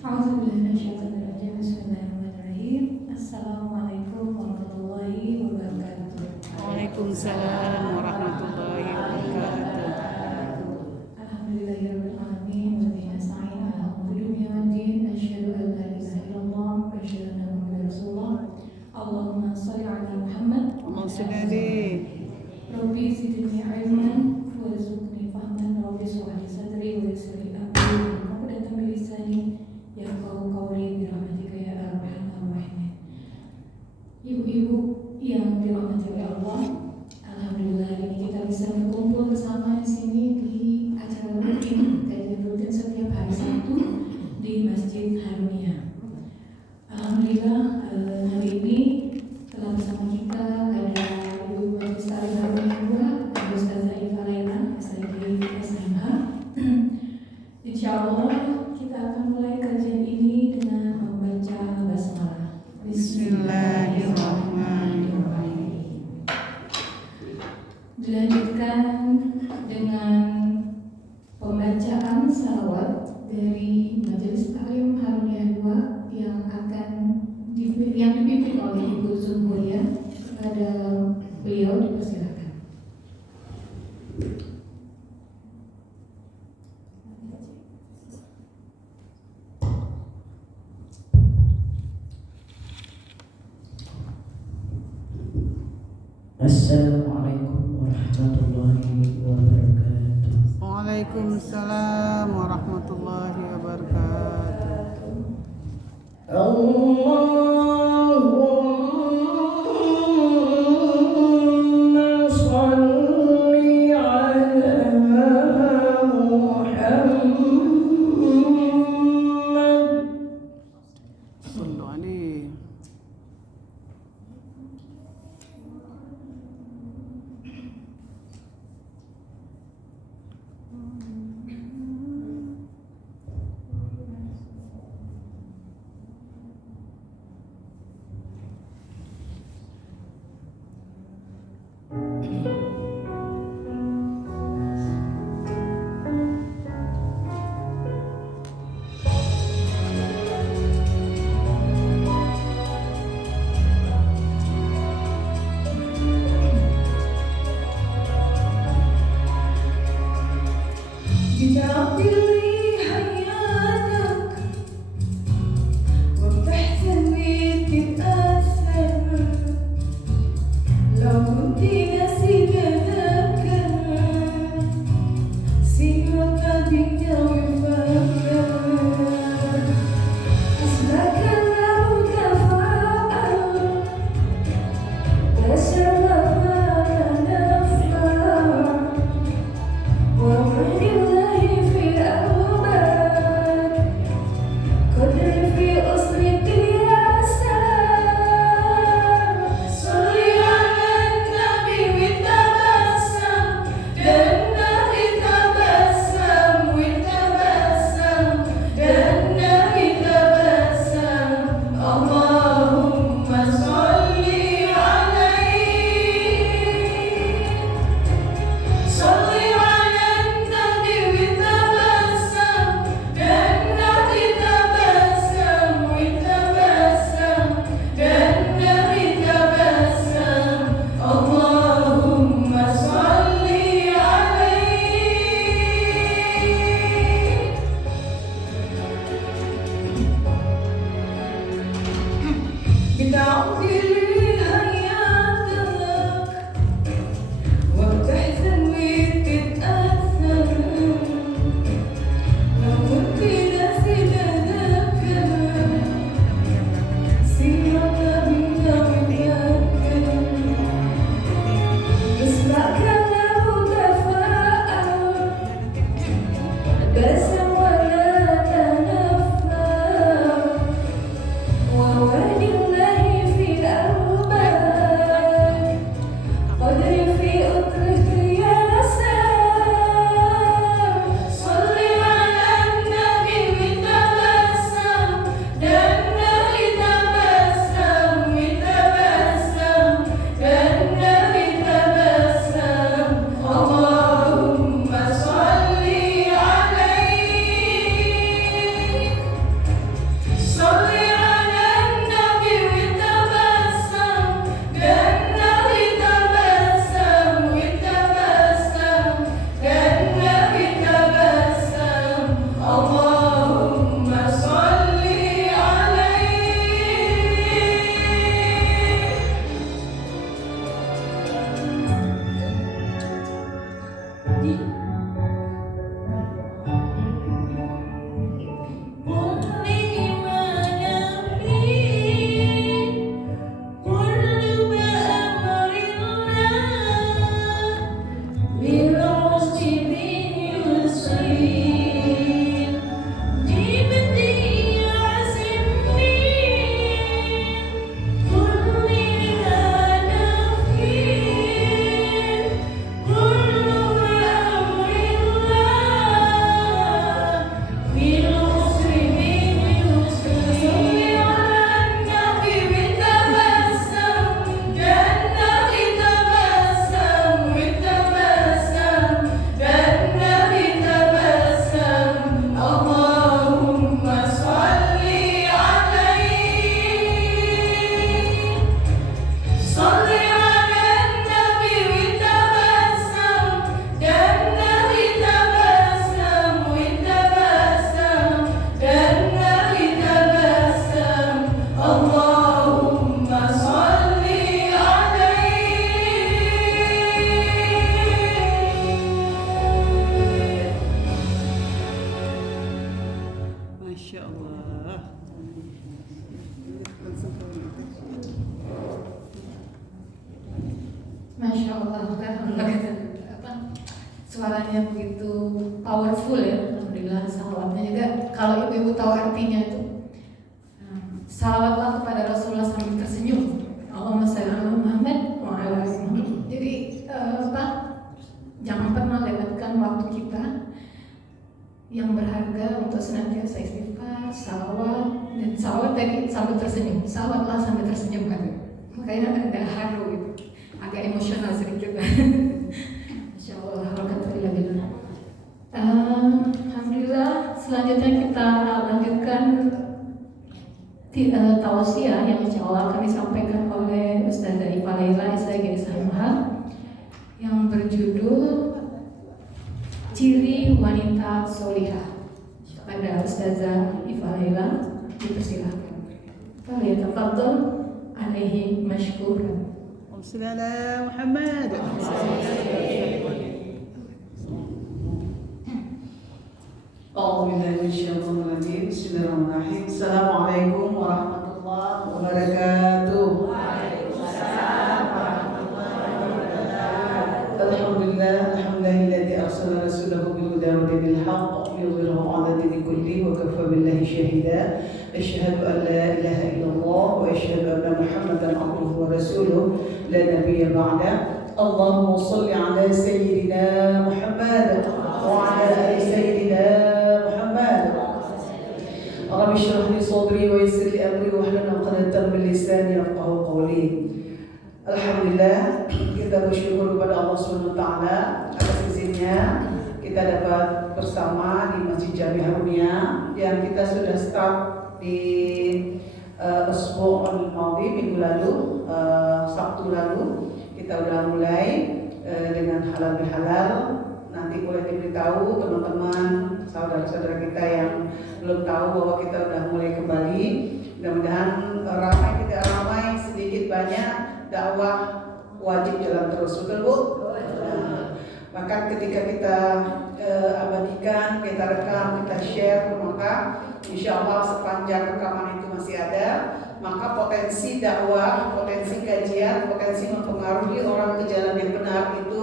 A'udzubillahi Bismillahirrahmanirrahim. Assalamualaikum warahmatullahi wabarakatuh. Waalaikumsalam warahmatullahi wabarakatuh. Alhamdulillahirabbil alamin wa bihi nasta'in ala umuri dunya waddin. Asyhadu an la ilaha illallah wa asyhadu anna Muhammadar Rasulullah. Allahumma shalli ala Muhammad. Allahumma shalli alaihi. Rabbi zidni ilman warzuqni fahman. Rabbi shrah li sadri wa yassir li amri. Uqdatan min lisani yafqahu qawli birahmatika ya arhamar rahimin. Ibu-ibu yang dirahmati oleh Allah, alhamdulillah hari ini kita bisa berkumpul bersama di sini di acara rutin kajian rutin setiap hari Sabtu di Masjid Harunia. Alhamdulillah hari ini telah bersama kita ada Ibu Majelis Ta'lim Harunia 2, Ibu Ustazah Iva Laila, SIG SMH. Insyaallah kita akan mulai kajian ini dengan membaca basmalah. Bismillahirrahmanirrahim. Dilanjutkan dengan pembacaan salawat dari Majelis Ta'lim Harunia 2 yang dipimpin oleh Ibu Zumhuria. Kepada beliau dipersilakan. Assalamualaikum warahmatullahi wabarakatuh. Waalaikumsalam warahmatullahi wabarakatuh. Allahumma shalli ala Muhammad. Sallu alaihi. Wa wa'dillahi fil Masya Allah. Langsung ke ini. Masya Allah, suaranya begitu powerful ya. Alhamdulillah, salawatnya juga. Kalau ibu-ibu tahu artinya itu, salawatlah kepada Rasulullah sambil tersenyum. Allahumma shalli ala Muhammad wa ala ali Muhammad. Jadi jangan pernah lewatkan waktu kita yang berharga untuk senantiasa istighfar, salawat, dan salawat tadi sambil tersenyum. Salawatlah sambil tersenyum kan. Makanya ada haru gitu. Agak emosional sedikit. Masya Allah, alhamdulillah. Alhamdulillah, selanjutnya kita lanjutkan tausiah yang insya Allah akan disampaikan oleh Ustazah Iva Laila SIG yang berjudul Ciri Wanita Solihah. Kepada Ustazah Iva Laila, dipersilakan. Falyatafadhal alaihi mashkuran. Salam Muhammad. Bismillahirrahmanirrahim. Bismillahirrahmanirrahim. Assalamualaikum warahmatullahi wabarakatuh. Waalaikumsalam warahmatullahi wabarakatuh. Alhamdulillah, alhamdulillahilladzi arsala rasulahu bil huda wa dinil haqq liyudhhirahu 'ala dini kulli wa kafa billahi shahida. Asyhadu an la ilaha illallah wa asyhadu anna Muhammadan 'abduhu wa rasuluh la nabiyya ba'da. Allahumma shalli 'ala sayyidina Muhammad wa 'ala ali sayyidina Rabbi shrah li sadri wa yassir li amri wahlul 'uqdatam min lisani yafqahu qawli. Alhamdulillah, kita bersyukur kepada Allah Subhanahu wa taala atas izinnya kita dapat bersama di Masjid Jami Harunia yang kita sudah start di usbu' al-madhi minggu lalu, Sabtu lalu kita sudah mulai dengan halal bihalal. Nanti boleh diberitahu teman-teman, saudara-saudara kita yang belum tahu bahwa kita sudah mulai kembali. Mudah-mudahan ramai tidak ramai, sedikit banyak dakwah wajib jalan terus, betul Bu? Maka ketika kita abadikan, kita rekam, kita share, maka insya Allah sepanjang rekaman itu masih ada, maka potensi dakwah, potensi kajian, potensi mempengaruhi orang ke jalan yang benar itu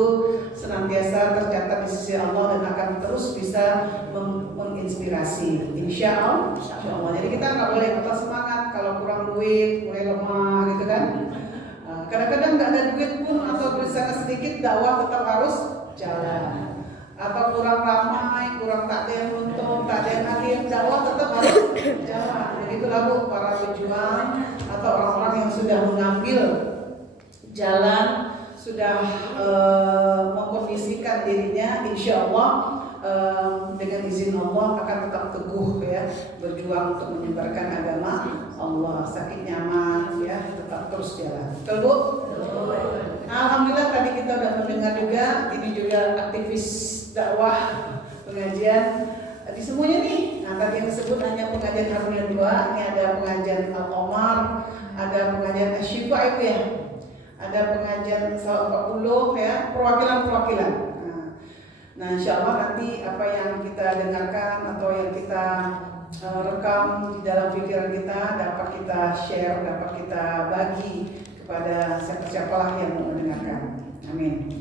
senantiasa tercatat di sisi Allah dan akan terus bisa menginspirasi. Insya Allah. Jadi kita nggak boleh patah semangat kalau kurang duit, mulai lemah gitu kan. Kadang-kadang nggak ada duit pun atau duit sangat sedikit, dakwah tetap harus jalan. Atau kurang ramai, kurang tak ada yang nonton, tak ada yang hadir, dakwah tetap harus jalan. Jadi itulah Bu, para pejuang atau orang-orang yang sudah mengambil jalan, sudah mengkondisikan dirinya, insya Allah dengan izin Allah akan tetap teguh ya, berjuang untuk menyebarkan agama Allah, sakit nyaman ya, tetap terus jalan. Betul Bu? Alhamdulillah tadi kita sudah mendengar juga, ini juga aktivis dakwah pengajian di semuanya nih. Nah tadi yang disebut hanya pengajian Harunia 2, ini ada pengajian Al-Qamar, ada pengajian Asyifa itu ya, ada pengajian Sal 40 ya, perwakilan-perwakilan. Nah insya Allah nanti apa yang kita dengarkan atau yang kita rekam di dalam pikiran kita dapat kita share, dapat kita bagi kepada siapa-siapalah yang mau mendengarkan. Amin.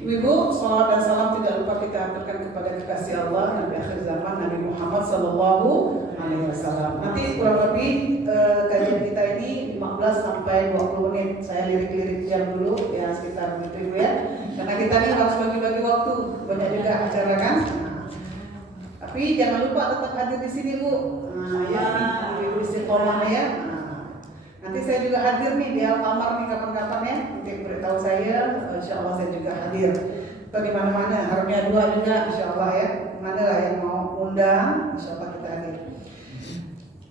Ibu, salawat dan salam tidak lupa kita aturkan kepada kekasih Allah Nabi akhir zaman Nabi Muhammad Sallallahu Alaihi Wasallam. Nanti kurang lebih kajian kita ini 15 sampai 20 menit. Saya lirik-lirik jam dulu ya, sekitar begitu ya. Karena kita ini harus bagi-bagi waktu, banyak juga acara kan. Tapi jangan lupa tetap hadir di sini Bu. Ya, Ibu istiqomah ya. Nanti saya juga hadir nih di Al-Qamar nih kapan-kapan ya. Nanti beritahu saya, insya Allah saya juga hadir. Atau di mana-mana, Harunia 2 juga insya Allah ya. Mana lah yang mau undang, insya Allah kita hadir.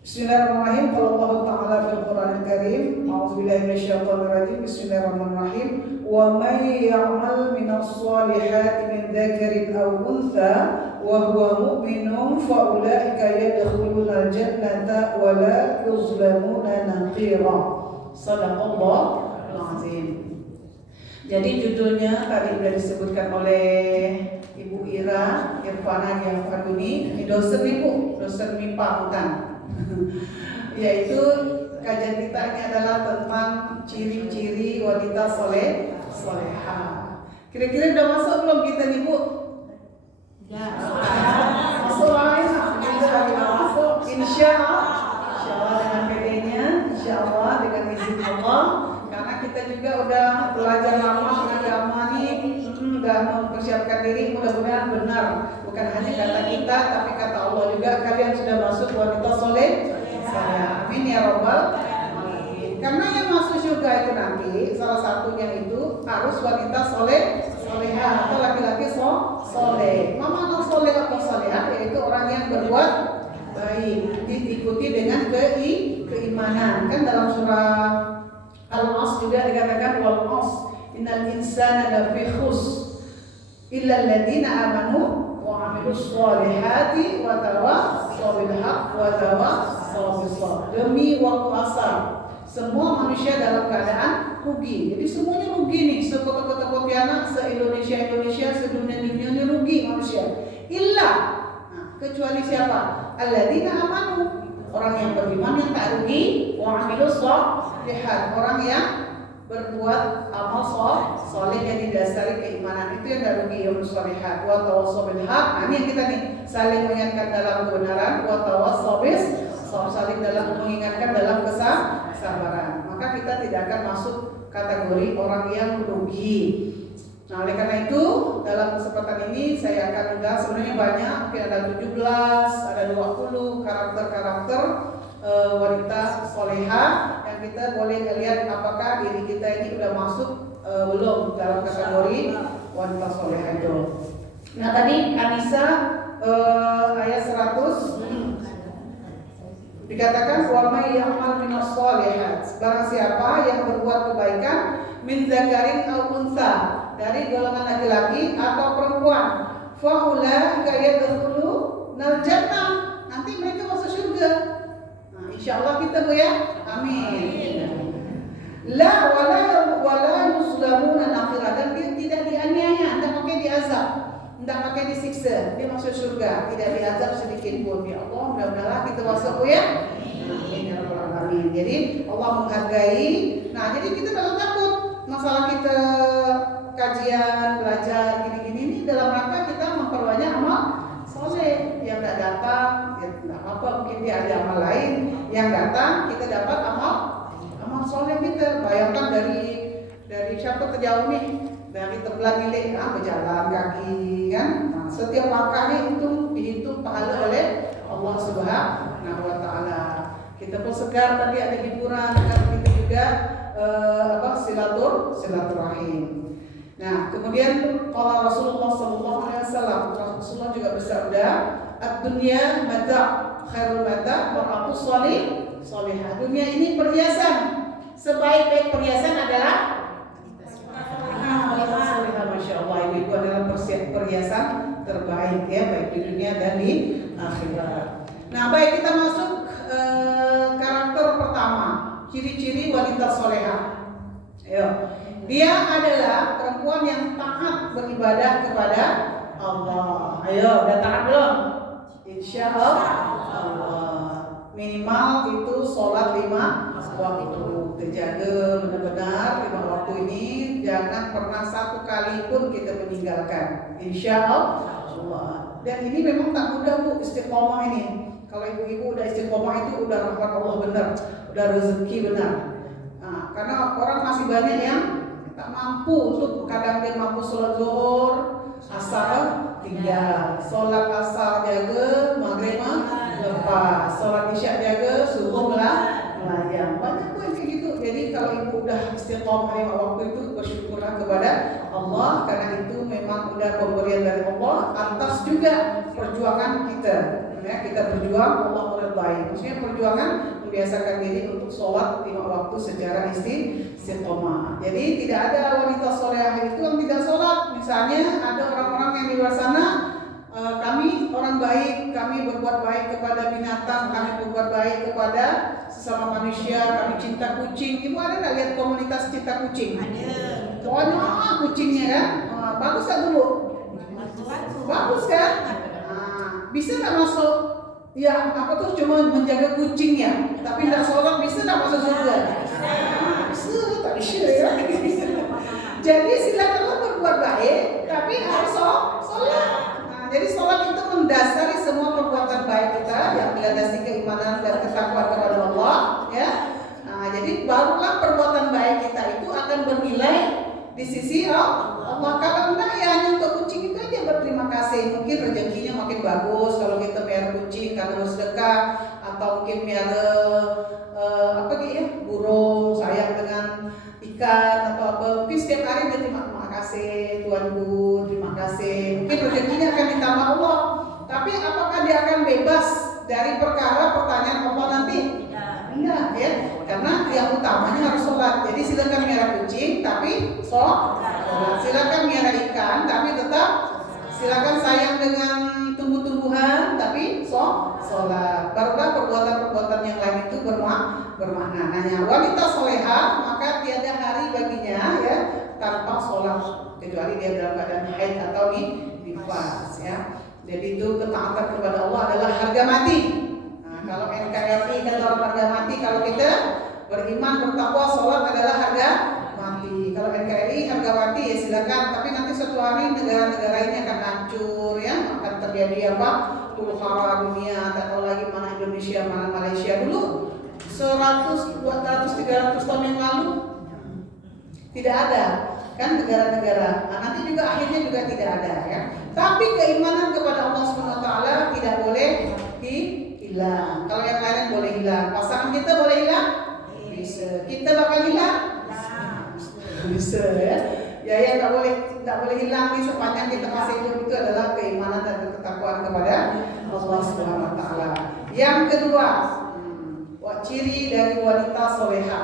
Bismillahirrahmanirrahim. Qala Allah Ta'ala fil Qur'anil Karim. A'udzubillahi minasyaitonir rajim. Bismillahirrahmanirrahim. Wa may ya'mal minas solihati min dzakarin aw untha wa huwa mu'minun fa ulaika yadkhuluna al-jannata wa la yuzlamuna naqira. Shadaqallahul azim. Jadi judulnya tadi sudah disebutkan oleh Ibu Ira Irfana Diafaduni, ini dosen Ibu, dosen MIPA Hutan. Yaitu kajian kita ini adalah tentang ciri-ciri wanita soleha. Kira-kira udah masuk belum kita nih Bu? Ya. Masuk lain, kita sudah masuk. Insya Allah dengan PD-nya, insya Allah dengan izin Allah. Karena kita juga udah belajar lama agama nih, udah mempersiapkan diri, mudah-mudahan benar. Bukan hanya kata kita, tapi kata Allah juga. Kalian sudah masuk wanita soleh. Amin ya robbal alamin. Karena yang masuk surga itu nanti salah satunya itu harus wanita soleha atau laki-laki soleh. Mana soleh atau soleha? Yaitu orang yang berbuat baik, diikuti dengan keimanan. Kan dalam surah Al-As juga dikatakan wal as innal insana lafi khus illa alladziina amanu wa 'amilus shalihati wa tawassaw bil haqq wa tawassaw bis sabr. Demi waktu asar semua manusia dalam keadaan rugi. Jadi semuanya rugi nih, sekota-kota Pontianak, se-Indonesia, sedunia rugi manusia. Illa, kecuali siapa? Alladziina amanu, orang yang beriman yang tak rugi, wa 'amilus shalihati, orang yang berbuat amal soleh yang didasari keimanan, itu yang gak rugi, yang sholihat. Wa tawassaw bil haqq, nah ini yang kita nih saling mengingatkan dalam kebenaran. Wa tawassaw bis sabr, saling dalam mengingatkan dalam kesabaran. Maka kita tidak akan masuk kategori orang yang rugi. Nah, oleh karena itu dalam kesempatan ini saya akan undang, sebenarnya banyak, mungkin ada 17, ada 20 karakter-karakter wanita soleha yang kita boleh lihat apakah diri kita ini udah masuk belum dalam kategori wanita soleha itu. Nah, tadi Anissa ayat 100 dikatakan wa may ya'mal minas shalihat, barang siapa yang berbuat kebaikan min dzakarin aw untha, dari golongan laki-laki atau perempuan, fa ulaika yadkhulunal jannah, nanti mereka masuk surga. Nah, insyaallah kita Bu ya. Amin. La wala yuzlamuna naqira, dan dia tidak dianiaya, tidak pakai diazab, tidak pakai disiksa, dia masuk surga, tidak diazab sedikit pun. Ya Allah, mudah-mudahan kita masuk Bu ya. Amin ya rabbal alamin. Jadi Allah menghargai. Nah, jadi kita jangan takut masalah kita kajian, belajar gini-gini ini dalam rangka kita memperbanyak amal soleh. Yang tidak datang, ya tidak apa-apa, mungkin dia ada amal lain. Yang datang kita dapat amal soleh kita. Bayangkan dari siapa terjauh nih, dari Tebelan Milik, berjalan kaki kan. Nah, setiap langkahnya itu dihitung pahala oleh Allah Subhanahu wa taala. Kita pun segar, tadi ada hiburan, dan kita juga silaturahim. Nah, kemudian kalau Rasulullah SAW, Rasulullah juga bersabda, ad-dunya mata' khairul mata' mar'atu sholihah. Dunia ini perhiasan, sebaik-baik perhiasan adalah wanita sholihah. Masya Allah, ibu adalah perhiasan terbaik ya, baik di dunia dan di akhirat. Nah, baik, kita masuk karakter pertama, ciri-ciri wanita solehah. Ayo. Dia adalah perempuan yang taat beribadah kepada Allah. Ayo, udah taat belum? Insya Allah. Minimal itu sholat 5 waktu. Terjaga benar-benar 5 waktu ini. Jangan pernah satu kali pun kita meninggalkan. Insya Allah. Dan ini memang tak mudah Bu, istiqomah ini. Kalau ibu-ibu udah istiqomah itu udah rahmat Allah benar, udah rezeki benar. Nah, karena orang masih banyak yang tak mampu, untuk kadang dia mampu sholat zuhur, asar tinggal, sholat asar jaga, maghrib lepas, sholat isya jaga, subuh melayang. Banyak pun kayak gitu. Jadi kalau ibu udah istiqomah 5 waktu itu, bersyukurlah kepada Allah, karena itu memang udah pemberian dari Allah atas juga perjuangan kita. Ya, kita berjuang, Allah meridai. Maksudnya perjuangan membiasakan diri untuk sholat 5 waktu secara istiqomah. Jadi tidak ada wanita solehah itu yang tidak sholat. Misalnya ada orang-orang yang di luar sana, kami orang baik, kami berbuat baik kepada binatang, kami berbuat baik kepada sesama manusia, kami cinta kucing. Ibu ada nggak lihat komunitas cinta kucing? Ada. Pokoknya kucingnya kan, bagus tak dulu? Bagus kan? Nah, bisa nggak masuk? Ya apa tuh cuma menjaga kucingnya, tapi nggak sholat bisa nggak masuk surga? Bisa, tak bisa ya. Jadi silakanlah berbuat baik, tapi harus sholat. Nah, jadi sholat itu mendasari semua perbuatan baik kita yang dilandasi keimanan dan ketakwaan kepada Allah, ya. Nah, jadi barulah perbuatan baik kita itu akan bernilai di sisi Allah. Kalau enggak ya hanya untuk kucing itu aja berterima kasih. Mungkin rezekinya makin bagus kalau kita miara kucing karena bersedekah, atau mungkin miara burung sayang dengan ikan atau apa. Mungkin setiap hari dia terima kasih Tuanku, terima kasih. Mungkin rezekinya akan ditambah Allah. Tapi apakah dia akan bebas dari perkara pertanyaan Allah nanti? Enggak ya, karena yang utamanya harus sholat. Jadi silakan miara kucing tapi sholat. Silakan miara ikan tapi tetap silakan sayang dengan tumbuh-tumbuhan tapi sholat. Barulah perbuatan-perbuatan yang lain itu bermakna. Nah, wanita soleha maka tiada hari baginya ya tanpa sholat, kecuali dia dalam keadaan haid atau nifas ya. Jadi itu ketaatan kepada Allah adalah harga mati. Kalau NKRI kata orang harga mati, kalau kita beriman bertakwa sholat adalah harga mati. Kalau NKRI harga mati ya silakan, tapi nanti suatu hari negara-negara ini akan hancur ya, akan terjadi apa? Huru hara dunia, tak tahu lagi mana Indonesia, mana Malaysia dulu 100, 200, 300 tahun yang lalu tidak ada kan negara-negara. Nah, nanti juga akhirnya juga tidak ada ya. Tapi keimanan kepada Allah SWT tidak boleh hilang. Kalau yang lain boleh hilang, pasangan kita boleh hilang? Bisa. Kita bakal hilang? Bisa ya. Ya yang nggak boleh hilang di sepanjang kita masih hidup itu adalah keimanan dan ketakwaan kepada Allah Subhanahu wa taala. Yang kedua, ciri dari wanita soleha.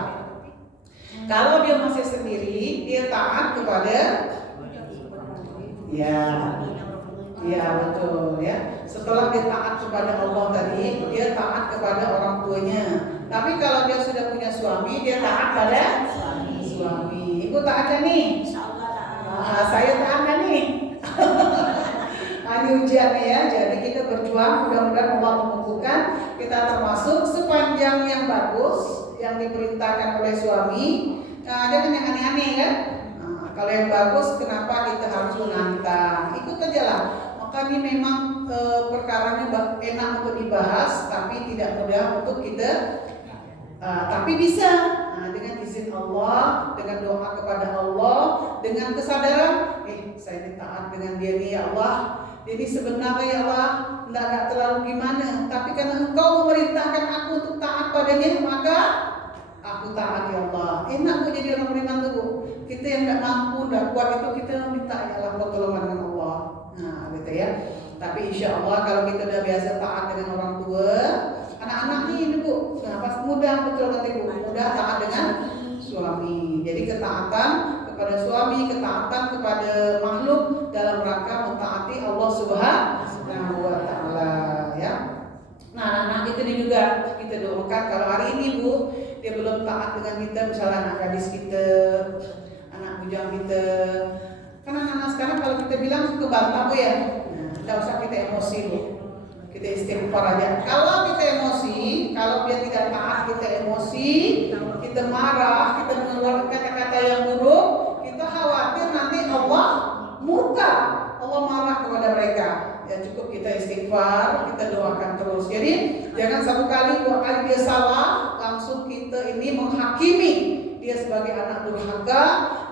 Kalau dia masih sendiri, dia taat kepada ya betul ya. Setelah dia taat kepada Allah tadi, dia taat kepada orang tuanya. Tapi kalau dia sudah punya suami, dia taat pada suami. Ibu taat kan nih? Saya taat kan nih? Ini ujiannya ya. Jadi kita berjuang, mudah-mudahan Allah mengukuhkan kita termasuk sepanjang yang bagus yang diperintahkan oleh suami. Jangan yang aneh-aneh kan? Kalau yang bagus, kenapa kita harus menantang? Ikut aja lah. Maka ini memang perkaranya enak untuk dibahas, tapi tidak mudah untuk kita. Tapi bisa dengan izin Allah, dengan doa kepada Allah, dengan kesadaran, saya ditaat dengan dia nih ya Allah. Jadi sebenarnya ya Allah, enggak terlalu gimana, tapi karena Engkau memerintahkan aku untuk taat padanya, maka aku taat ya Allah. Enak jadi orang beriman tuh. Kita yang enggak mampu, enggak kuat itu kita minta ya Allah pertolongan dengan Allah. Nah, gitu ya. Tapi insya Allah kalau kita udah biasa taat dengan orang tua, anak-anak ini Bu, nah pas mudah betul kata Ibu, mudah taat dengan suami. Jadi ketaatan kepada suami, ketaatan kepada makhluk dalam rangka mentaati Allah Subhanahu wa taala ya. Nah, anak-anak ini juga kita doakan kalau hari ini Bu, dia belum taat dengan kita, misalnya anak gadis kita, anak bujang kita. Karena anak-anak sekarang kalau kita bilang suka bantah Bu ya. Tidak usah kita emosi Bu, kita istighfar aja. Kalau kita emosi, kalau dia tidak taat kita emosi, kita marah, kita mengeluarkan kata-kata yang buruk, kita khawatir nanti Allah murka, Allah marah kepada mereka. Ya cukup kita istighfar, kita doakan terus. Jadi jangan satu kali, dua kali dia salah, langsung kita ini menghakimi dia sebagai anak durhaka,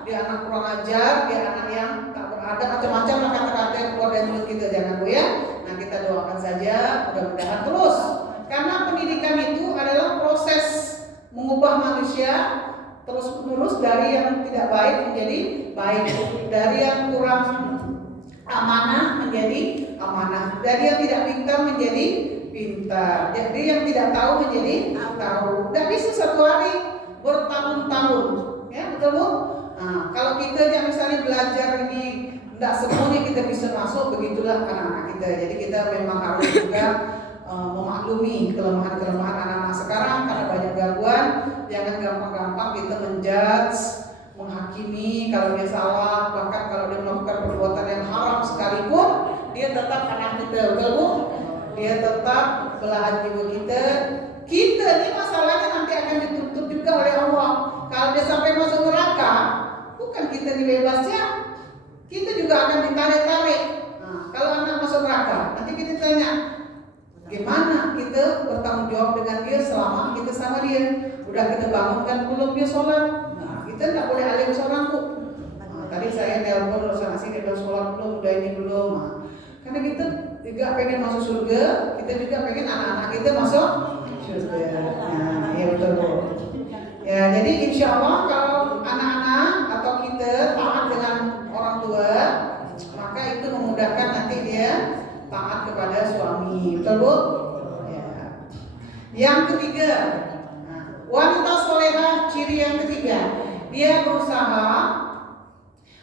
dia anak kurang ajar, dia anak yang tak beradab, macam-macam lah kata-kata yang keluar dari mulut kita, jangan Bu ya. Nah kita doakan saja, mudah-mudahan terus. Karena pendidikan itu adalah proses mengubah manusia terus-menerus dari yang tidak baik menjadi baik, dari yang kurang amanah menjadi amanah, dari yang tidak pintar menjadi pintar, jadi yang tidak tahu menjadi tahu. Tidak bisa satu hari, bertahun-tahun, ya betul Bu? Nah, kalau kita yang misalnya belajar ini tidak semuanya kita bisa masuk, begitulah anak-anak kita. Jadi kita memang harus juga memaklumi kelemahan-kelemahan anak-anak sekarang karena banyak gangguan. Jangan gampang-gampang kita menjudge, menghakimi menghakimi kalau dia salah, bahkan kalau dia melakukan perbuatan yang haram sekalipun, dia tetap anak kita, betul Bu? Dia tetap belahan jiwa kita. Kita ini masalahnya nanti akan dituntut juga oleh Allah. Kalau dia sampai masuk neraka, bukan kita dibebasnya, kita juga akan ditarik-tarik. Nah, kalau anak masuk neraka, nanti kita tanya, gimana kita bertanggung jawab dengan dia selama kita sama dia? Udah kita bangunkan belum dia sholat? Nah, kita nggak boleh alim sholat Bu. Nah, tadi saya nelpon sama sini udah sholat belum, udah ini belum. Nah, karena kita juga pengen masuk surga, kita juga pengen anak-anak kita masuk surga. Nah, ya betul Bu. Ya, jadi insya Allah kalau anak-anak atau kita taat dengan orang tua, maka itu memudahkan nanti dia taat kepada suami, betul Bu? Ya. Yang ketiga, wanita solehah, ciri yang ketiga, dia berusaha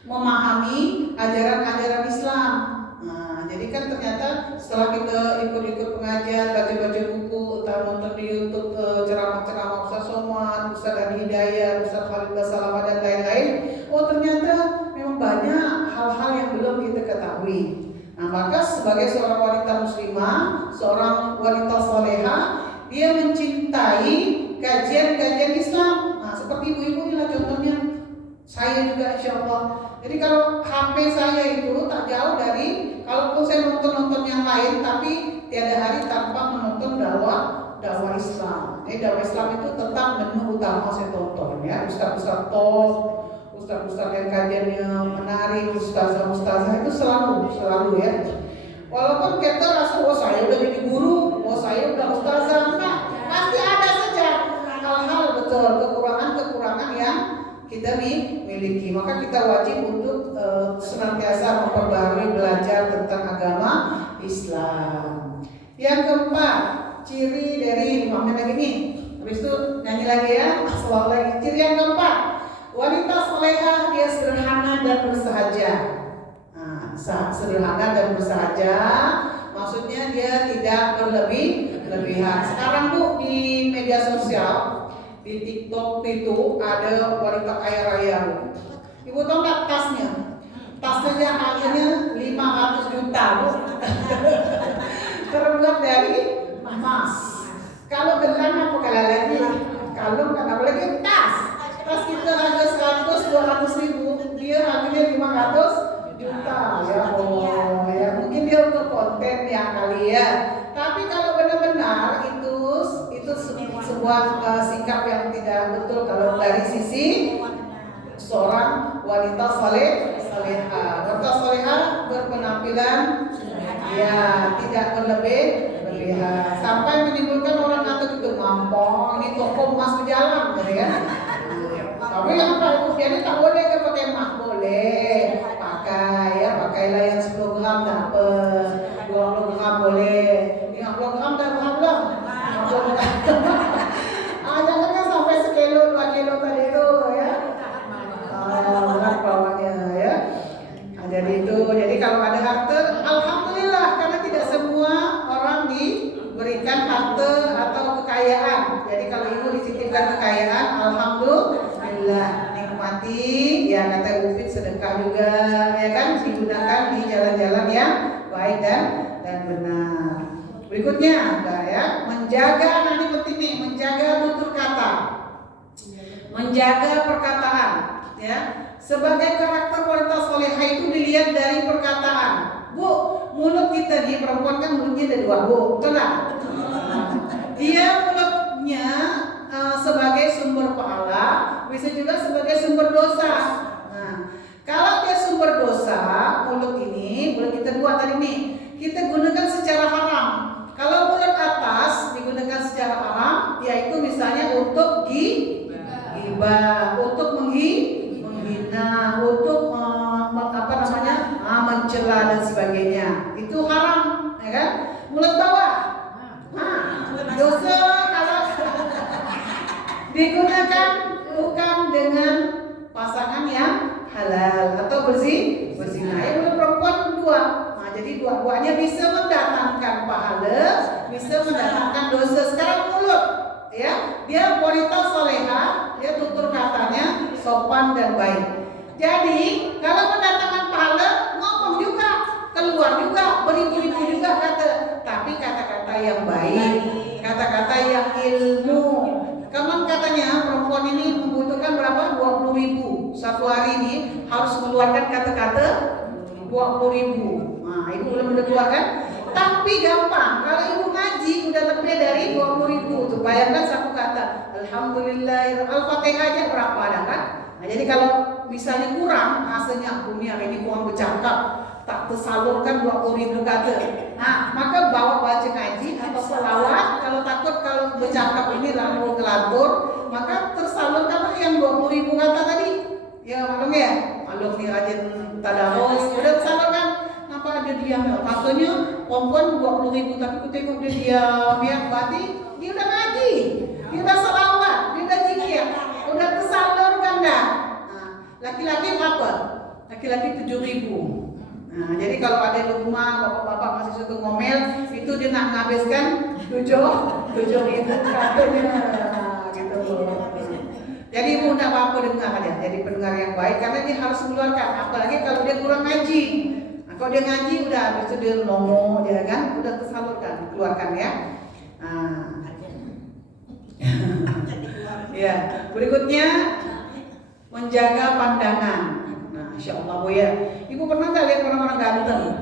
memahami ajaran-ajaran Islam. Nah, jadi kan ternyata setelah kita ikut-ikut pengajian, baca-baca buku, entah nonton di YouTube ceramah-ceramah Ustaz Somad, Ustaz Adi Hidayat, Ustaz Khalid Basalamah dan lain-lain, oh ternyata memang banyak hal-hal yang belum kita ketahui. Nah, maka sebagai seorang wanita muslimah, seorang wanita solehah, dia mencintai kajian-kajian Islam. Nah, seperti ibu-ibu inilah contohnya. Saya juga insya Allah. Jadi kalau HP saya itu tak jauh dari, kalaupun saya nonton-nonton yang lain, tapi tiada hari tanpa menonton dakwah Islam. Dakwah Islam itu tetap menu utama saya tonton ya. Ustaz-ustaz top, ustaz-ustaz yang kajiannya menarik, ustazah-ustazah itu selalu ya. Walaupun kita rasa, oh saya udah jadi guru, oh saya udah ustazah, nah pasti ada saja hal-hal betul kekurangan-kekurangan yang kita miliki. Maka kita wajib untuk senantiasa memperbarui belajar tentang agama Islam. Yang keempat, ciri dari 5 menit lagi nih. Habis itu nyanyi lagi ya, selalu lagi. Ciri yang keempat, wanita solehah dia sederhana dan bersahaja. Nah, sederhana dan bersahaja, maksudnya dia tidak berlebihan. Sekarang Bu di media sosial, di TikTok itu ada wanita kaya raya. Ibu tahu nggak tasnya? Tasnya harganya 500 juta. Terbuat dari emas. Kalau gelang apa kalah lagi? Kalau nggak apa lagi tas. Tas kita harga 100-200 ribu, dia harganya 500 juta. Ya Allah, ya mungkin dia untuk konten ya kali ya. Tapi kalau benar-benar itu sebuah sikap yang tidak betul kalau dari sisi seorang wanita salehah. Wanita salehah berpenampilan ya tidak berlebihan sampai menimbulkan orang kata itu mampong, ini toko emas berjalan, gitu kan? Tapi yang kalau jadi tak boleh ke pakai emas, boleh pakailah yang 10 gram dapat, 20 gram boleh, 50 gram dapat belum? 50 gram. Jangan kan sampai 1 kilo 2 kilo tadi itu ya. Berat bawahnya ya. Jadi kalau ada harta, alhamdulillah, karena tidak semua orang diberikan harta atau kekayaan. Jadi kalau ibu dititipkan kekayaan, alhamdulillah, nikmati. Ya kata Ufit, sedekah juga, ya kan, digunakan di jalan-jalan yang baik dan benar. Berikutnya, ya, menjaga, nanti penting nih, menjaga tutur kata, menjaga perkataan, ya. Sebagai karakter wanita solehah itu dilihat dari perkataan. Bu, mulut kita nih, perempuan kan mulutnya ada 2 Bu, betul nggak? Dia mulutnya sebagai sumber pahala, bisa juga sebagai sumber dosa. Nah, kalau dia sumber dosa, mulut kita 2 tadi nih, kita gunakan secara haram. Kalau mulut atas digunakan secara haram, yaitu misalnya untuk ghibah, untuk menghina, untuk mencela dan sebagainya. Itu haram, ya kan? Mulut bawah. Dosa kalau digunakan bukan dengan pasangan yang halal atau berzina. Ya, mulut perempuan 2. Jadi dua-duanya bisa mendatangkan pahala, bisa mendatangkan dosa. Sekarang mulut, ya, dia wanita solehah, dia tutur katanya sopan dan baik. Jadi kalau mendatangkan pahala ngomong juga, keluar juga, beribu-ribu juga kata, tapi kata-kata yang baik, kata-kata yang ilmu. Kamu katanya perempuan ini membutuhkan berapa? 20.000 satu hari ini harus mengeluarkan kata-kata 20.000. Nah, ibu belum keluarkan, tapi gampang. Kalau ibu ngaji udah lebih dari 20.000 tuh, bayangkan satu kata. Alhamdulillah, Al-Fatihah aja berapa ada kan? Nah, jadi kalau misalnya kurang, aslinya dunia ini kurang bercakap, tak tersalurkan 20.000 kata. Nah, maka bawa baca ngaji atau selawat. Kalau takut kalau bercakap ini lalu ngelantur, maka tersalurkanlah yang 20.000 kata tadi. Ya, maklum ya. Maklum nih rajin tadarus, udah tersalurkan. Kenapa ada diam? Katanya perempuan 20.000, tapi aku tengok dia diam. Ya, berarti dia udah ngaji, dia udah selawat, dia udah zikir, udah tersalurkan dah. Nah, laki-laki berapa? Laki-laki 7.000. Nah, jadi kalau ada di rumah bapak-bapak masih suka ngomel, itu dia nak menghabiskan 7.000 katanya, gitu. Jadi ibu tidak apa-apa dengar aja, jadi pendengar yang baik karena dia harus mengeluarkan. Apalagi kalau dia kurang ngaji. Nah, kalau dia ngaji udah habis itu dia ngomong aja kan, udah tersalurkan, keluarkan ya. Nah. Ya, berikutnya menjaga pandangan. Insya Allah Bu ya. Ibu pernah nggak lihat orang-orang ganteng?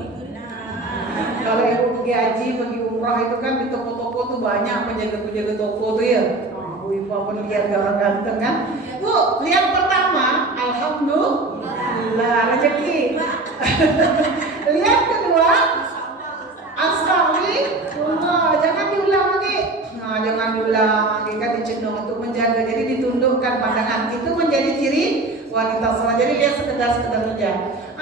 Kalau ibu pergi haji, pergi umrah itu kan di toko-toko tuh banyak penjaga-penjaga toko tuh ya. Ibu apa lihat orang ganteng kan? Bu, lihat pertama, alhamdulillah rezeki. Lihat kedua, astagfirullah, jangan diulang lagi. Nah, jangan diulang lagi kan dicendong untuk menjaga. Jadi ditundukkan pandangan. Itu menjadi ciri wanita sholat. Jadi dia sekedar kerja.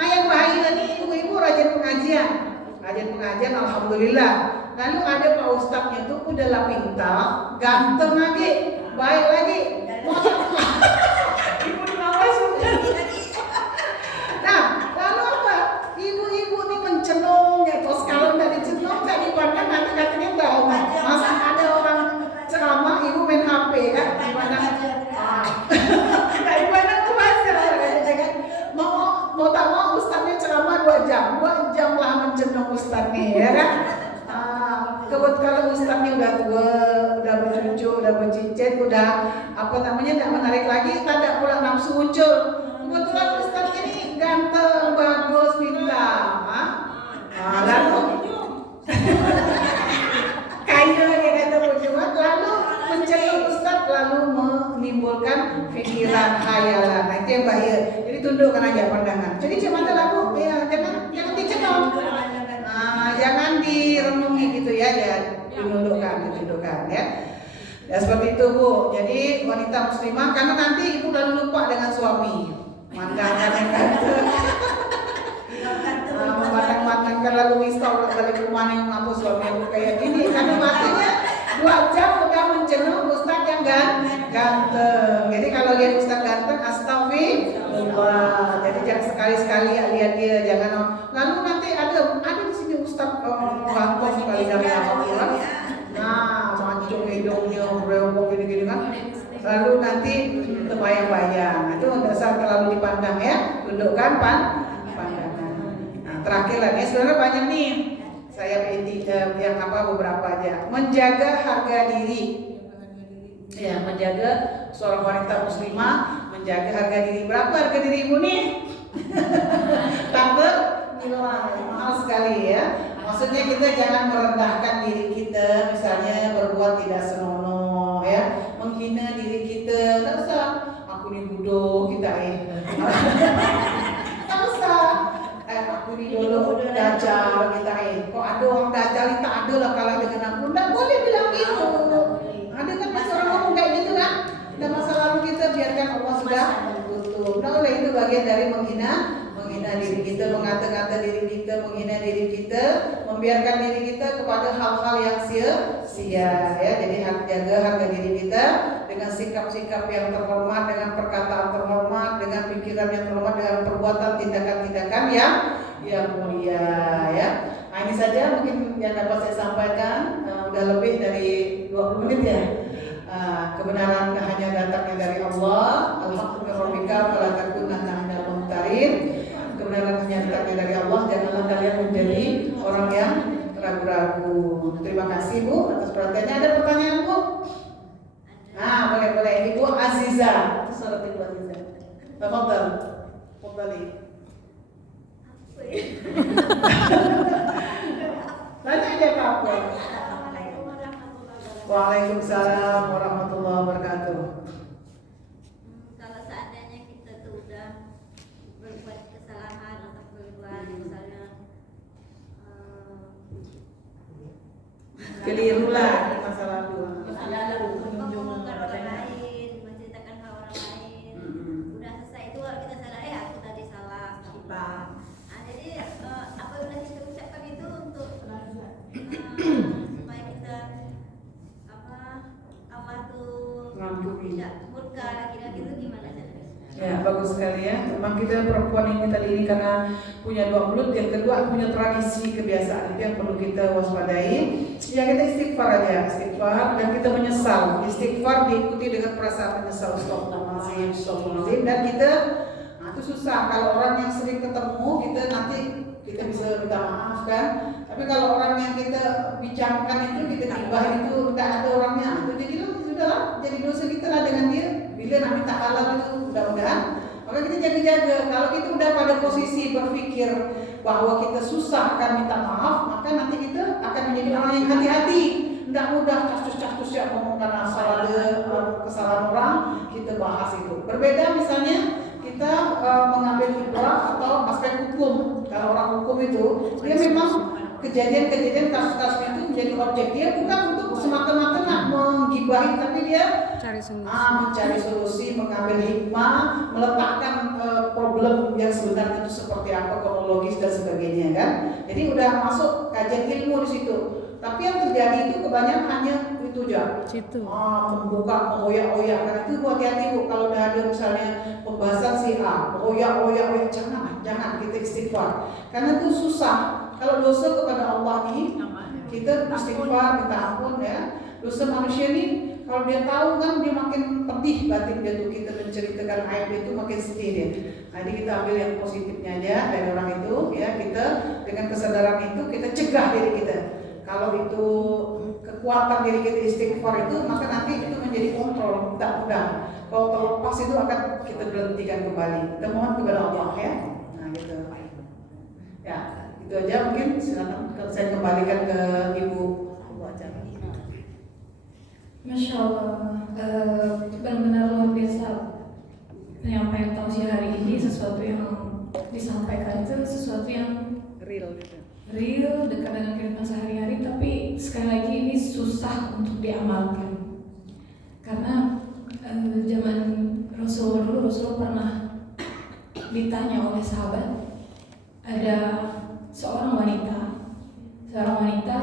Yang bahaya nih ibu-ibu rajin pengajian, alhamdulillah. Lalu ada pak ustadznya tuh udah lah pintar, ganteng lagi, baik lagi. Ibu dimawai sudah. Nah, lalu apa? Ibu-ibu nih mencenung ya, terus kalau nggak dicenung nggak dipandang nanti katanya bau. Masa ada orang ceramah ibu main HP kan? Dipandang. Mau tak mau ustadznya ceramah 2 jam lah mencenung ustadz nih ya kan. Kalau ustadznya udah tua, udah bercucu, udah bercicit, udah apa namanya nggak menarik lagi, tak pula nafsu muncul. Kebetulan ustadz ini ganteng, bagus, pintar. Lalu kaya dia kata perjuangan, lalu mencenung ustadz, lalu menimbulkan pikiran khayalan. Nah itu yang bahaya. Jadi tundukkan aja pandangan. Jadi cuma lalu ya jangan dicenung. Jangan direnungi gitu ya, ditundukkan ya. Ya seperti itu Bu. Jadi wanita muslimah karena nanti ibu lalu lupa dengan suami. Mandangkan yang ganteng. Memandang-mandangkan lalu risau balik rumah yang ngaku suami aku kayak gini. Karena makanya 2 jam udah mencenung ustaz yang ganteng. Jadi kalau lihat ustaz ganteng, astagfirullah. Jadi jangan sekali-sekali lihat dia, jangan. Lalu nanti ada di sini ustaz ganteng sekali dari apa. Nah, mancung hidungnya, berewok gini-gini kan. Lalu nanti terbayang-bayang. Itu dasar terlalu dipandang ya. Tundukkan pandangan. Nah, terakhir lah nih, sebenarnya banyak nih. Saya yang beberapa aja. Menjaga harga diri. Ya, menjaga seorang wanita muslimah, menjaga harga diri. Berapa harga diri ibu nih? Tante, mahal sekali ya. Maksudnya kita jangan merendahkan diri kita, misalnya berbuat tidak senonoh ya, menghina diri kita. Tak usah, aku ni bodoh kita tak usah. Aku ni dulu dajjal kita kok ada orang dajjal tak ada lah kalah dengan aku. Tak boleh bilang gitu. Ada kan masa orang ngomong kayak gitu kan? Dan masa lalu kita biarkan Allah sudah tutup. Nah oleh itu bagian dari menghina diri kita, mengata-ngata diri kita, menghina diri kita, membiarkan diri kita kepada hal-hal yang sia-sia ya. Jadi jaga harga diri kita dengan sikap-sikap yang terhormat, dengan perkataan terhormat, dengan pikiran yang terhormat, dengan perbuatan tindakan-tindakan yang mulia ya. Nah ini saja mungkin yang dapat saya sampaikan. Udah lebih dari 20 menit ya. Kebenaran hanya datangnya dari Allah. Alhamdulillah fala takunanna minal kalian menjadi orang yang ragu-ragu. Terima kasih Bu atas perhatiannya. Ada pertanyaan Bu? Nah, boleh Ibu Aziza. Itu surat Ibu Aziza. Tafadhal. Tafadhali. Tanya aja apa? Waalaikumsalam warahmatullahi wabarakatuh. Kalau seandainya kita tuh udah berbuat kesalahan atau berbuat misalnya Keliru lah di masa lalu. mengumumkan orang lain, menceritakan hal orang lain, udah selesai itu kalau kita sadar aku tadi salah. Nah, jadi apabila kita ucapkan itu untuk supaya kita Allah tuh Mengampuni. tidak murka kira-kira gitu gimana caranya? Ya, bagus sekali ya. Memang kita perempuan ini tadi ini karena punya dua mulut, yang kedua punya tradisi kebiasaan itu yang perlu kita waspadai. Ya, kita istighfar aja, istighfar dan kita menyesal. Istighfar diikuti dengan perasaan menyesal. Astagfirullahaladzim. Dan kita, itu susah. Kalau orang yang sering ketemu, kita bisa minta maaf kan. Tapi kalau orang yang kita bicarakan itu, kita gibah itu tidak ada orangnya, itu jadilah sudahlah, jadi dosa kita lah dengan dia. Bila nak minta halal itu mudah-mudahan, maka kita jaga-jaga. Kalau kita udah pada posisi berpikir bahwa kita susah akan minta maaf, maka nanti kita akan menjadi orang yang hati-hati. Tidak mudah cactus-cactus yang ngomong karena salah kesalahan orang, kita bahas itu. Berbeda misalnya kita mengambil ibrah atau aspek hukum. Kalau orang hukum itu, dia memang kejadian-kejadian kasus-kasusnya itu menjadi objek. Dia bukan untuk semata-mata nak menggibahi, tapi dia mencari solusi, mengambil hikmah, meletakkan problem yang sebenarnya itu seperti apa, kronologis dan sebagainya kan. Jadi udah masuk kajian ilmu di situ. Tapi yang terjadi itu kebanyakan hanya itu aja. Membuka, mengoyak-oyak. Karena itu hati-hati Bu, kalau udah ada misalnya pembahasan si A, mengoyak-oyak, jangan kita istighfar. Karena itu susah. Kalau dosa kepada Allah ini, kita istighfar, minta ampun ya. Dosa manusia ini, kalau dia tahu kan dia makin pedih batin dia tuh, kita menceritakan aib itu makin sedih dia. Nah, jadi kita ambil yang positifnya aja dari orang itu ya, kita dengan kesadaran itu kita cegah diri kita. Kalau itu kekuatan diri kita istighfar itu, maka nanti itu menjadi kontrol, tidak mudah. Kalau terlepas itu akan kita berhentikan kembali. Kita mohon kepada Allah ya. Nah gitu. Ya, itu aja mungkin. Silakan saya kembalikan ke Ibu acara. Masya Allah, benar-benar luar biasa. Menyampaikan tausiah hari ini, sesuatu yang disampaikan itu sesuatu yang real, dekat dengan kehidupan sehari-hari, tapi sekali lagi ini susah untuk diamalkan. Karena zaman Rasulullah dulu, Rasulullah pernah ditanya oleh sahabat, ada seorang wanita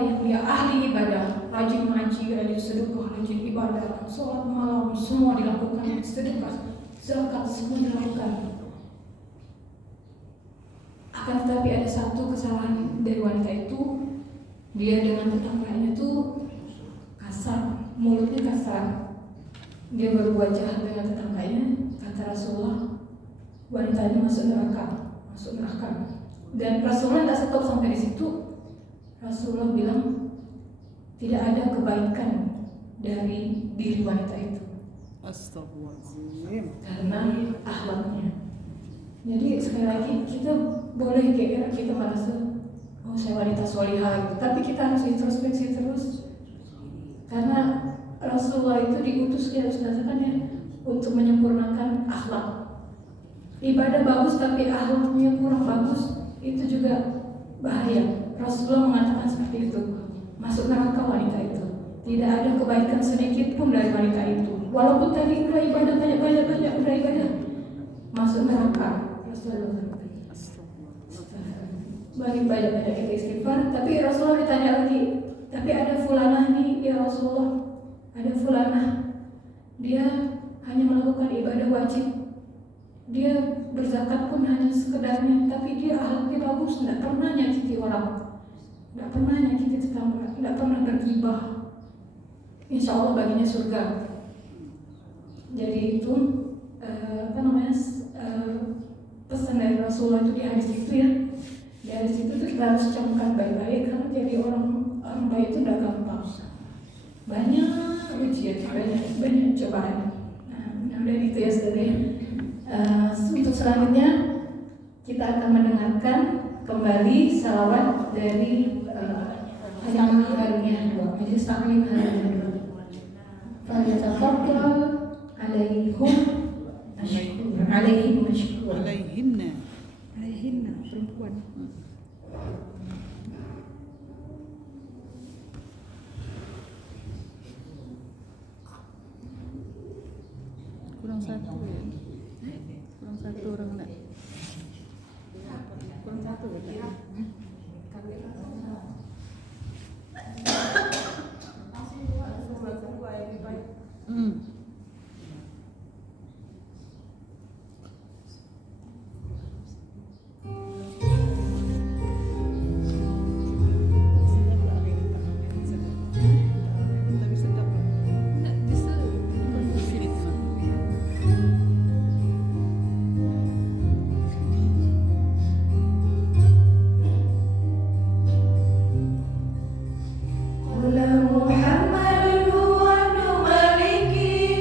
yang dia ahli ibadah, rajin ngaji, rajin sedekah, rajin ibadah, sholat malam, semua dilakukan, sedekah, zakat, semua dilakukan. Akan tetapi ada satu kesalahan dari wanita itu, dia dengan tetangganya itu kasar, mulutnya kasar. Dia berbuat jahat dengan tetangganya. Kata Rasulullah, wanita ini masuk neraka. Dan Rasulullah tidak stop sampai di situ. Rasulullah bilang tidak ada kebaikan dari diri wanita itu. Astagfirullahaladzim. Karena akhlaknya. Jadi sekali lagi kita boleh kayak kita merasa oh saya wanita solihah gitu, tapi kita harus introspeksi terus. Karena Rasulullah itu diutus ya Ustazah ya untuk menyempurnakan akhlak. Ibadah bagus tapi akhlaknya kurang bagus, itu juga bahaya. Rasulullah mengatakan seperti itu. Masuk neraka wanita itu. Tidak ada kebaikan sedikit pun dari wanita itu. Walaupun tadi udah ibadah banyak udah ibadah, masuk neraka. Rasulullah. Banyak kita istighfar. Tapi Rasulullah ditanya lagi. Tapi ada fulanah nih ya Rasulullah. Ada fulanah. Dia hanya melakukan ibadah wajib. Dia berzakat pun hanya sekedarnya. Tapi dia akhlaknya bagus. Tidak pernah nyakiti orang. Tidak pernah nyakiti tetangga. Tidak pernah bergibah. Insya Allah baginya surga. Jadi itu pesan dari Rasulullah itu di hadis itu ya. Dari situ tuh kita harus camkan baik-baik karena jadi orang baik itu udah gampang. Banyak ujian, banyak cobaan. Nah, udah itu ya saudara. Untuk selanjutnya kita akan mendengarkan kembali salawat dari taklim harinya dua, majelis taklim harinya dua. Falyatafaddal alaihim mashkur. Alaihinna perempuan. Kurang satu ya? Kurang satu orang enggak? Kurang satu ya? Qul Muhammadun huwa maliki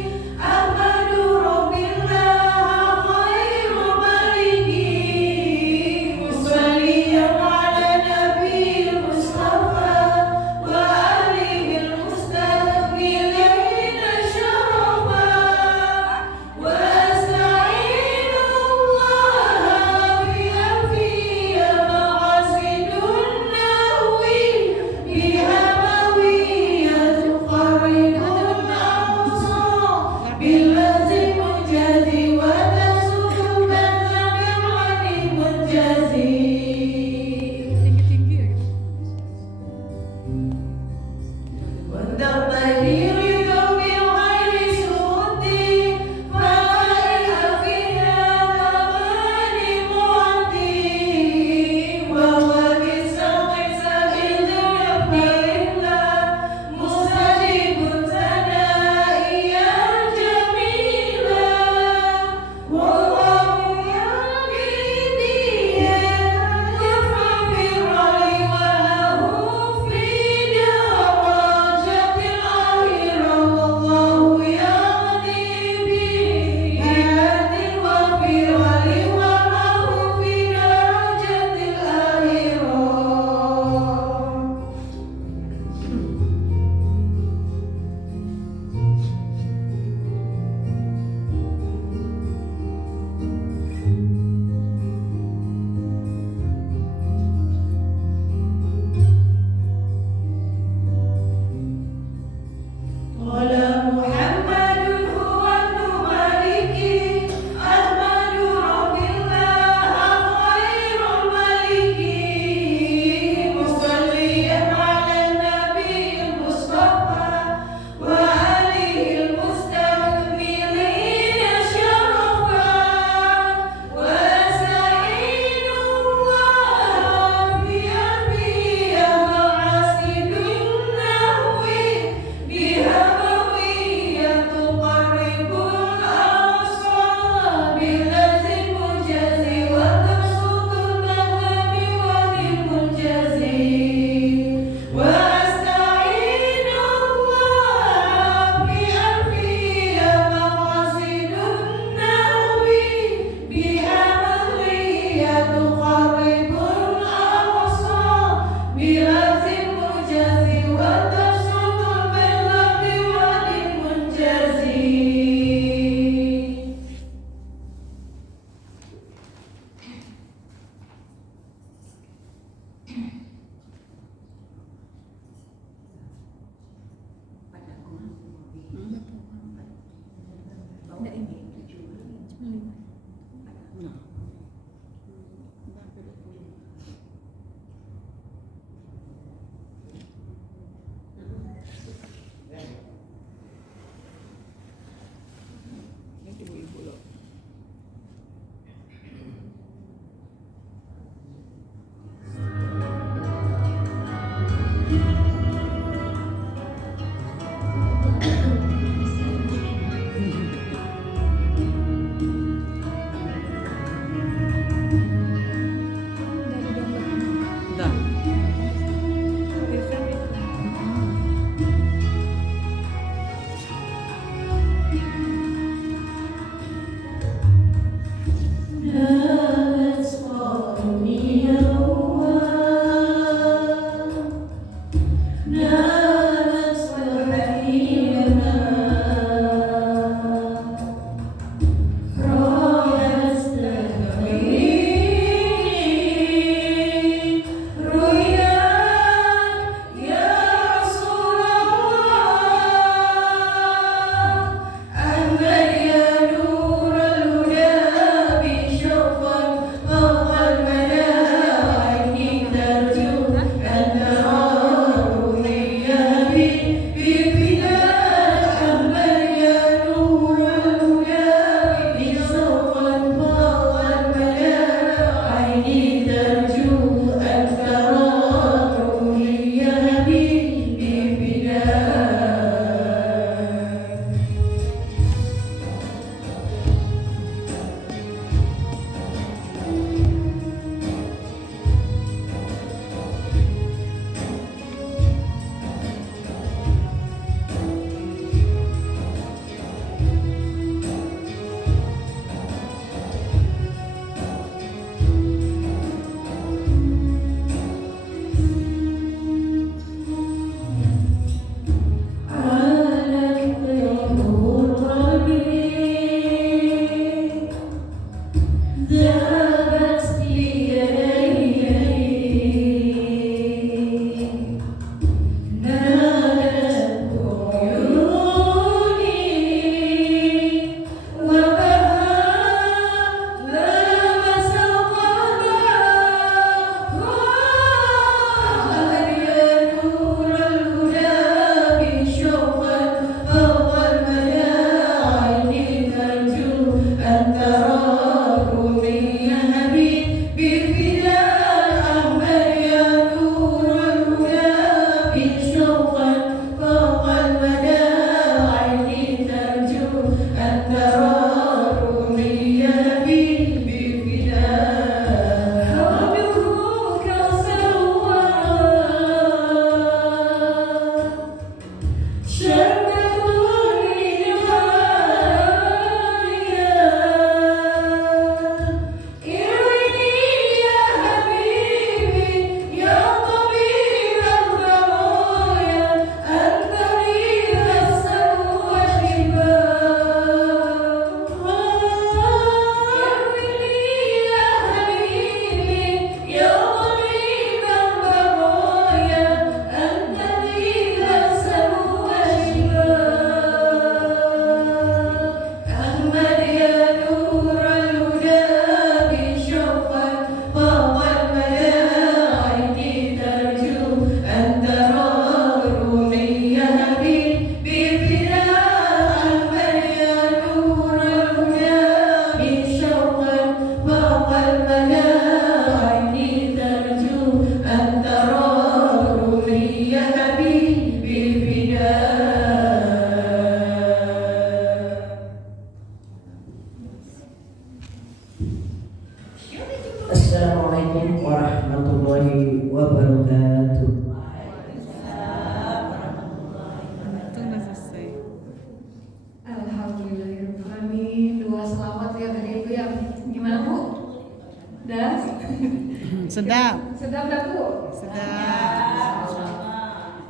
Sedap. Sedap dah Bu? Sedap.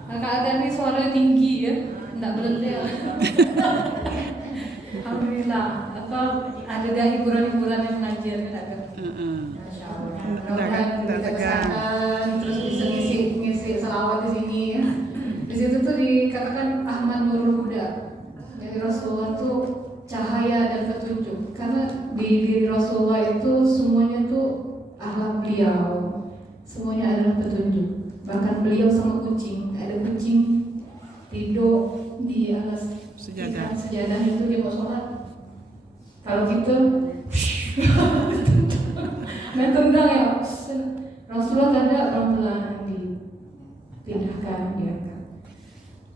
Kakak Agan ini suaranya tinggi ya, enggak berendel. Alhamdulillah. Apa ada dah hiburan-hiburan yang mengajar kita kan? Masya Allah. Mudah-mudahan Tak kita tegang. kesehatan, terus bisa ngisi salawat di sini ya. Di situ tuh dikatakan Ahmad Nurul Huda. Jadi Rasulullah tuh cahaya dan petunjuk. Karena di diri Rasulullah itu semuanya tuh akhlak beliau, semuanya adalah petunjuk. Bahkan beliau sama kucing, ada kucing tidur di atas sejadah itu dia mau sholat. Kalau gitu main tendang ya. Rasulullah ada pelan-pelan dipindahkan, diangkat.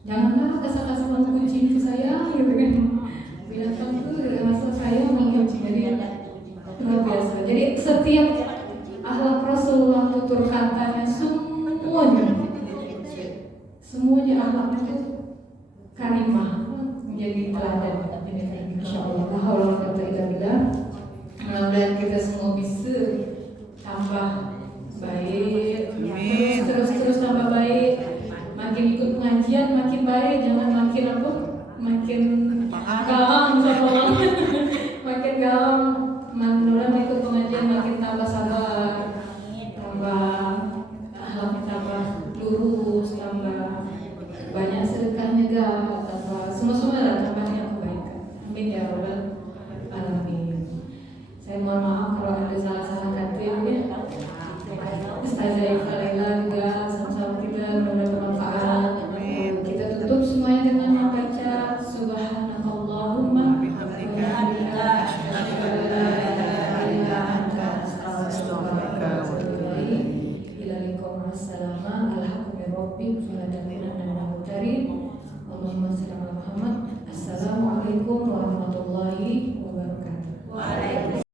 Janganlah kasar-kasar sama kucing itu saya, gitu kan. Binatang itu rasa saya sama kucing, jadi luar biasa. Jadi setiap akhlak Rasulullah tutur katanya semuanya akhlaknya itu karimah, menjadi teladan. Insya Allah. Mudah-mudahan kita semua bisa tambah baik, terus tambah baik. Makin ikut pengajian makin baik, jangan makin apa? Makin gaam sama orang. Makin gaam. Mudah-mudahan ikut pengajian makin tambah sabar, tambah akhlaknya tambah lurus, tambah banyak sedekahnya tambah semua lah tambahnya kebaikan. Amin ya rabbal alamin. Saya mohon maaf kalau ada salah-salah kata ya. Ustazah Laila juga sama-sama kita mendapat manfaat. Kita tutup semuanya dengan membaca Subhanakallahumma wa bihamdika asyhadu an la ilaha illa anta astaghfiruka wa atubu ilaik. Ila liqa'i. Assalamu alaikum warahmatullahi wabarakatuh.